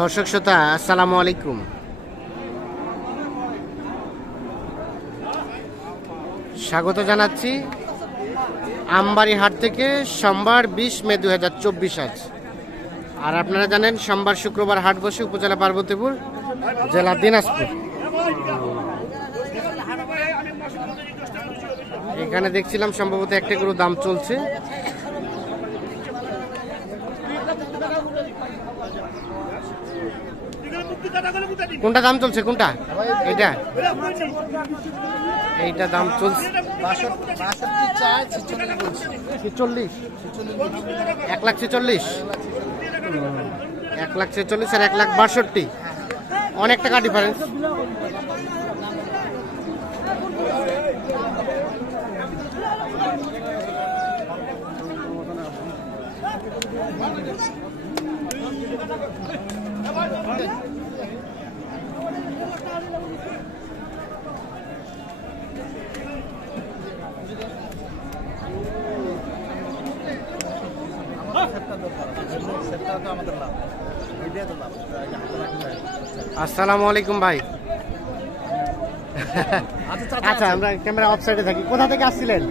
দর্শক শ্রোতা আসসালামু আলাইকুম। স্বাগত জানাচ্ছি আমবাড়ি হাট থেকে সোমবার 20 মে 2024 আজ। আর আপনারা জানেন সোমবার শুক্রবার হাট বসে উপজেলা পার্বতীপুর, জেলা দিনাজপুর। এখানে দেখছিলাম সম্ভবত একটা গরু দাম চলছে। কোনটা দাম চলছে? কোনটা? এটা এইটা দাম চলছে 46, 1,46,000, 1,46,000 আর 1,62,000, অনেক টাকা ডিফারেন্স। আসসালামু আলাইকুম ভাই। আচ্ছা, আমরা ক্যামেরা অফ সাইডে থাকি। কোথা থেকে আসছিলেন?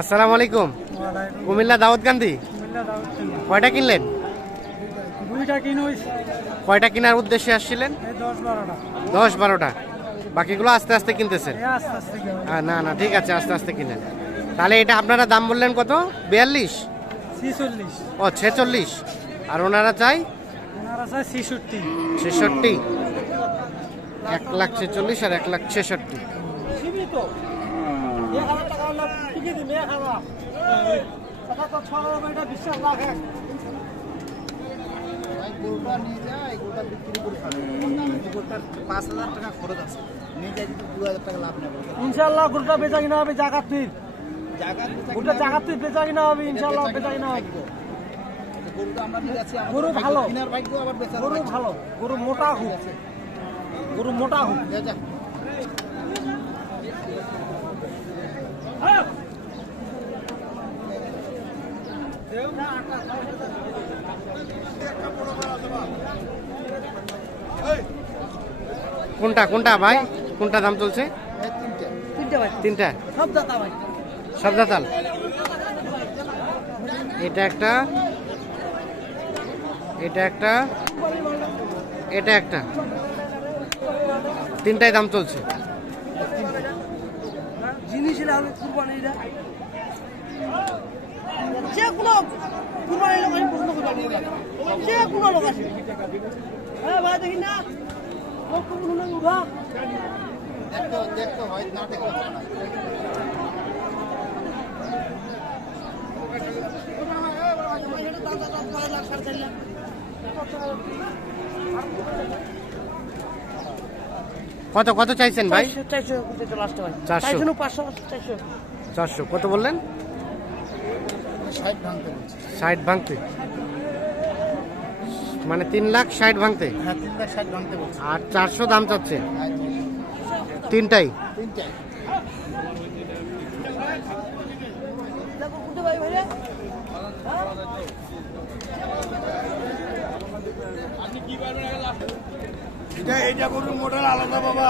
আসসালামু আলাইকুম। কুমিল্লা দাউদকান্দি। কয়টা কিনলেন? কয়টা কেনার উদ্দেশ্যে আসছিলেন? 10-12টা। বাকিগুলো আস্তে আস্তে কিনতেছেন? না না, ঠিক আছে, আস্তে আস্তে কিনেন। তাহলে এটা আপনারা দাম বললেন কত? 42, 46। ও 46। আর ওনারা চাই 66। 1,46,000 আর 1,66,000। ইনশাআল্লাহ গরুটা বেচা কিনা হবে জাকাতির। গরুটা জাকাতির বেচা কিনা হবে ইনশাআল্লাহ, বেচা কিনা হবে। গরু ভালো, গরু ভালো, গরু মোটা হোক, গরু মোটা হোক। কোনটা কোনটা ভাই? কোনটা দাম চলছে? তিনটা সব দাতাল। এটা একটা, এটা একটা, এটা একটা, তিনটাই দাম চলছে। জিনিস আমি কুরবানিটা যে কোনো কুরবানি লোক আমি পছন্দ করব না, যে কোনো লোক আছে। হ্যাঁ ভাই, দেখি না লোক কোনো না উঠা দেখতে হয় না, দেখতে হয় না। কত কত চাইছেন ভাই? 400। কত বললেন? 60 ভাঙতে, মানে 3,60,000 ভাঙতে। আর 400 দাম চাচ্ছে তিনটাই। এইটা গরুর মডেল আলাদা বাবা।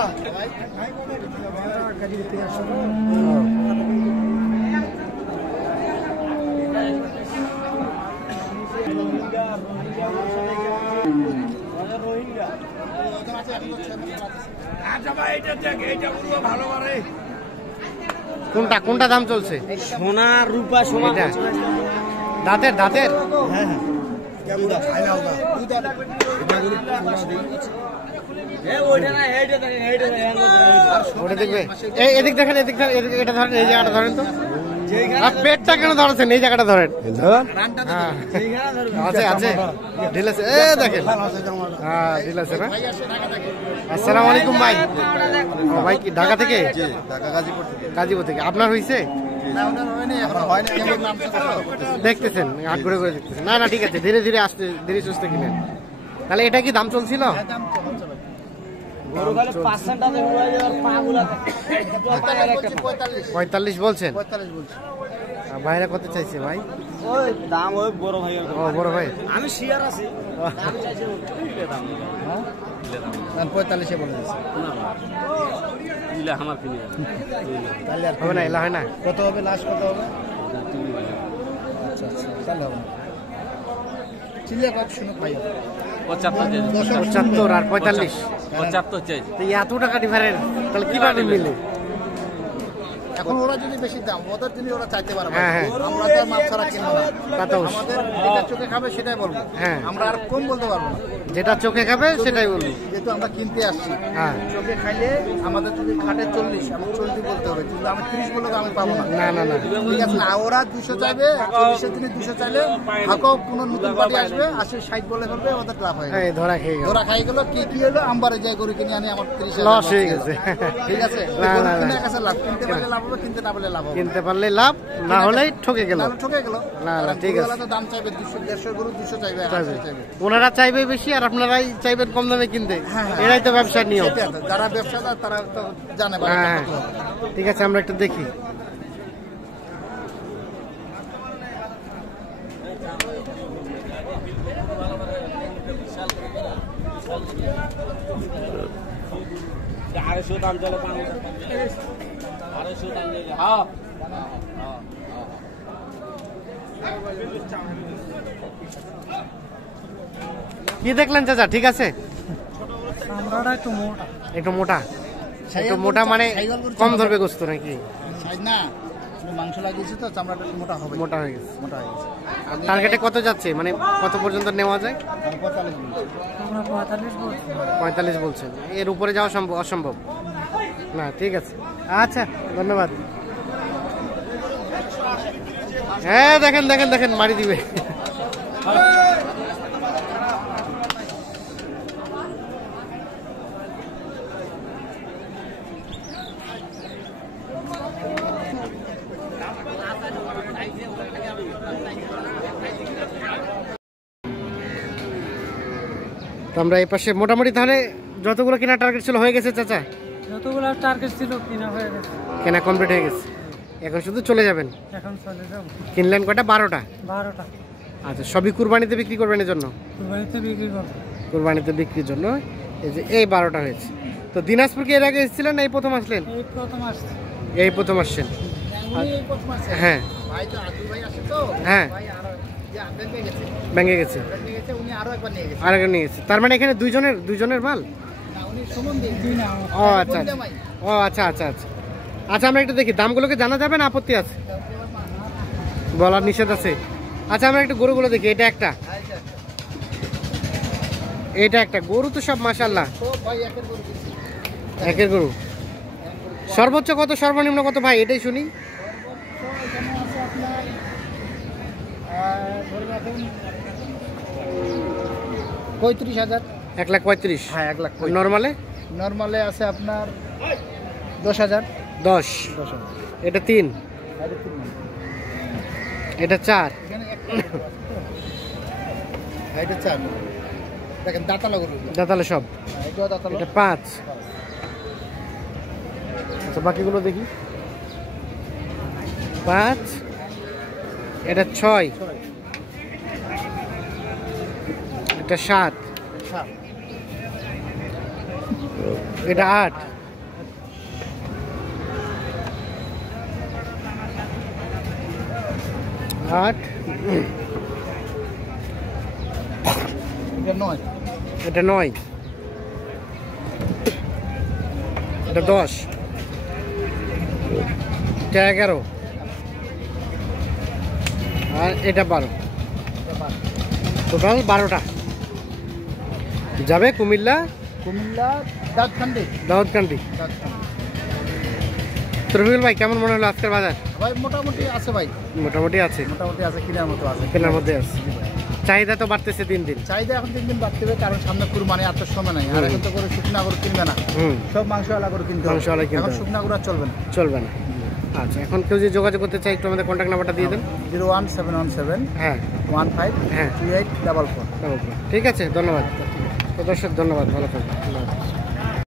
কোনটা কোনটা দাম চলছে? সোনা রূপা সোনা দাঁতের দাঁতের। হ্যাঁ হ্যাঁ, ওটা দেখবে। এদিক দেখেন, এদিক ধরেন, এটা ধরেন, এই জায়গাটা ধরেন তো। পেটটা কেন ধরেছেন? এই জায়গাটা ধরেন। আছে আছে, ঢিল আছে। দেখেন, হ্যাঁ ঢিল আছে না। আসসালামু আলাইকুম ভাই। ভাই কি ঢাকা থেকে? গাজীপুর থেকে। আপনার হয়েছে? দেখতেছেন, হাট ঘুরে ঘুরে দেখতেছেন। না না, ঠিক আছে, ধীরে ধীরে আসতে, ধীরে সুস্থে কিনেন। তাহলে এটা কি দাম চলছিল? 45 বলছেন। ভাইরা কত চাইছে ভাই? ওই দাম ওই বড় ভাই। ও বড় ভাই, আমি শেয়ার আছি। দাম 45 বলে দিয়েছে। আমার কিনে তাহলে আর হবে না, এলা হয় না। কত হবে লাস্ট, কত হবে? আচ্ছা আচ্ছা, তাহলে হবে না। চিল্লা কত শুনো ভাই? 75 আর 45, 75 চাই। তো এত টাকা ডিফারেন্স তাহলে কিভাবে মিলে? এখন ওরা যদি বেশি দাম, ওদের যদি ওরা চাইতে পারে, হ্যাঁ, হ্যাঁ। আমরা তো আর মাপ ছাড়া কিনবো না। তা তো অবশ্যই। আমাদের যেটা চোখে খাবে সেটাই বলবো। হ্যাঁ। আমরা আর কম বলতে পারবো না, যেটা চোখে খাবে সেটাই বলবো। যেহেতু আমরা কিনতে আসছি। হ্যাঁ, চোখে খাইলে আমাদের যদি খাটে 40, আমি 40 বলতে হবে, কিন্তু আমি 30 বললে তো আমি পাবো না। না না না, ঠিক আছে না, ওরা 200 চাইবে, 40 দিনে 200 চাইলে হাকো কোনো নতুন পার্টি আসবে, 80-60 বলে ফেলবে, ওদের লাভ হয়ে এই যাবে। ধরা খেয়ে গেল, ওরা খাই গেল, কি হলো, আমবারে যাই গরু কিনে আনি, আমার 30,000 লস হয়ে গেছে। ঠিক আছে, না, গরু না, না। কিনে কাছে লাভ, কিনতে পারলে লাভ হবে, কিনতে না পারলে লাভ হবে। কিনতে পারলে লাভ, না হলেই ঠকে গেল। তাহলে ঠকে গেল। না, না, ঠিক আছে। গরুওয়ালা তো দাম চাইবে 200-150, গরু 200 চাইবে, 180 চাইবে। ওনারা চাইবে বেশি আর আপনারাই চাইবেন কম দামে কিনতে, এরাই তো ব্যবসার নিয়ম। সেটাই তো, যারা ব্যবসাদার তারা তো জানে হ্যাঁ, বাজারটা কত হবে। ঠিক আছে, আমরা একটু দেখি। দাম চলো 250 দাম দিলে। হ্যাঁ কি দেখলেন চাচা? ঠিক আছে, আমরাটা একটু মোটা। একটু মোটা, একটু মোটা মানে কম ধরবে গোস্ত নাকি? সাইজ না, মাংস লাগিয়েছি তো, চামড়াটা একটু মোটা হবে। মোটা হয়ে গেছে। মোটা হয়ে গেছে। টার্গেটে কত যাচ্ছে, মানে কত পর্যন্ত নেওয়া যায়? 45 বলছি। আমরা 45 বলছি। 45 বলছেন, এর উপরে যাওয়া অসম্ভব না। ঠিক আছে, আচ্ছা, ধন্যবাদ। হ্যাঁ, দেখেন দেখেন দেখেন, মারি দিবে। তো আমরা এই পাশে মোটামুটি তাহলে যতগুলো কেনা টার্গেট ছিল হয়ে গেছে চাচা? যতগুলো টার্গেট ছিল কিনা হয়ে গেছে। কেনা কমপ্লিট হয়ে গেছে, এখন শুধু চলে যাবেন। এখন চলে যাব। কিনলেন কয়টা? 12টা। 12টা। আচ্ছা, সবই কুরবানিতে বিক্রি করবেন এর জন্য? কুরবানিতে বিক্রি করব। কুরবানিতে বিক্রির জন্য এই যে এই 12টা হয়েছে। তো দিনাজপুর কি এর আগে এসেছিলেন না এই প্রথম আসলেন? এই প্রথম আসছে। এই প্রথম আসছেন? এই প্রথম আসছে। হ্যাঁ ভাই তো আদু ভাই আসে তো। হ্যাঁ, ভাই আরো যে ব্যাংকে গেছে। ব্যাঙ্গে গেছে, ব্যাংকে গেছে, উনি আরো একবার নিয়ে গেছে। আর আগে নিয়ে গেছে। তার মানে এখানে দুইজনের মাল? না, উনি সম্বন্ধে দুই না। ও আচ্ছা, ও আচ্ছা আচ্ছা আচ্ছা। আচ্ছা, আমরা একটু দেখি, দামগুলোকে জানা যাবে না? আপত্তি আছে? বলার নিষেধ আছে? আচ্ছা, আমরা একটু গরুগুলো দেখি। এটা একটা, এটা একটা গরু তো সব মাশাআল্লাহ সব ভাই একের গরু কিনছে। একের গরু। সর্বোচ্চ কত, সর্বনিম্ন কত ভাই, এটাই শুনি। এখানে আছে আপনার ধরে রাখুন 35,000। 1,35,000। হ্যাঁ, 1,35,000। নর্মালে? নর্মালে আছে আপনার 10,000। 10। 10,000। এটা 3, এটা 4। এখানে একটা এটা 4। দেখেন দাঁতালা গরু। দাঁতালে সব? এটাও দাঁতালা। এটা 5। আচ্ছা, বাকিগুলো দেখি। 5, এটা 6, এটা 7, এটা 8, এটা 9। এটা 9, এটা 10, এটা 11, আর এটা 12। টোটাল 12টা যাবে কুমিল্লা, দাঁতখান্ডি। দাউদকান্দি। রবিউল ভাই, কেমন মনে হলো আজকের বাজার? ভাই মোটামুটি আছে ভাই, মোটামুটি আছে, মোটামুটি আছে, কেনার মতো আছে। কেনার মধ্যে আছে। চাহিদা তো বাড়তেছে দিন দিন। চাহিদা এখন 3 দিন বাড়তে হবে, কারণ সামনে কুরবানি, আর তো সময় নাই। আর এখন তো করে শুকনা গরু কিনবে না, সব মাংসওয়ালা গরু কিনতে হবে। মাংসওয়ালা কিনতে এখন হবে। শুকনা গরু আর চলবে না। চলবে না। আচ্ছা, এখন কেউ যদি যোগাযোগ করতে চাই একটু আমাদের কন্ট্যাক্ট নাম্বারটা দিয়ে দেন। 01717 হ্যাঁ 15 হ্যাঁ, 2844। ঠিক আছে, ধন্যবাদ। তো দর্শক, ধন্যবাদ, ভালো থাকবেন।